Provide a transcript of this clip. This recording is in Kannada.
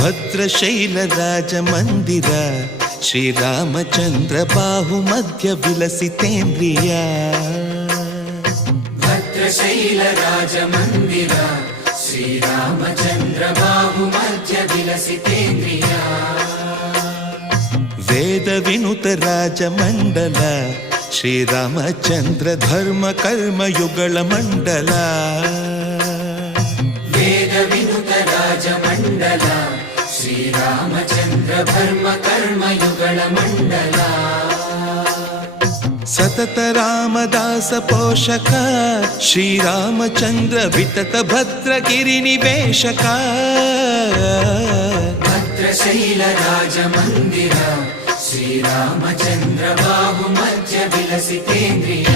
ಭದ್ರಶೈಲ ರಾಜ ಮಂದಿರ ಶ್ರೀರಾಮಚಂದ್ರ ಬಾಹು ಮಧ್ಯ ವಿಲಸಿತೇಂದ್ರಿಯ. ಭದ್ರಶೈಲ ರಾಜ ಮಂದಿರ ಶ್ರೀರಾಮಚಂದ್ರ ಬಾಹು ಮಧ್ಯ ವಿಲಸಿತೇಂದ್ರಿಯ. ವೇದ ವಿನುತ ರಾಜ ಮಂಡಲ ಶ್ರೀರಾಮಚಂದ್ರ ಧರ್ಮ ಕರ್ಮ ಯುಗಳ ಮಂಡಲ. ವೇದ ವಿನುತ ರಾಜ ಮಂಡಲ ಶ್ರೀರಾಮಚಂದ್ರ ಧರ್ಮ ಕರ್ಮ ಯುಗಳ ಮಂಡಲ. ಸತತ ರಾಮದಾಸ ಪೋಷಕ ಶ್ರೀರಾಮಚಂದ್ರ ವಿತತ ಭದ್ರಗಿರಿ ನಿವೇಶಕ. ಭದ್ರಶೈಲ ರಾಜ ಮಂದಿರ ಶ್ರೀರಾಮಚಂದ್ರ ಬಾಹು ಮಧ್ಯ ವಿಲಸಿತೇಂದ್ರಿಯ.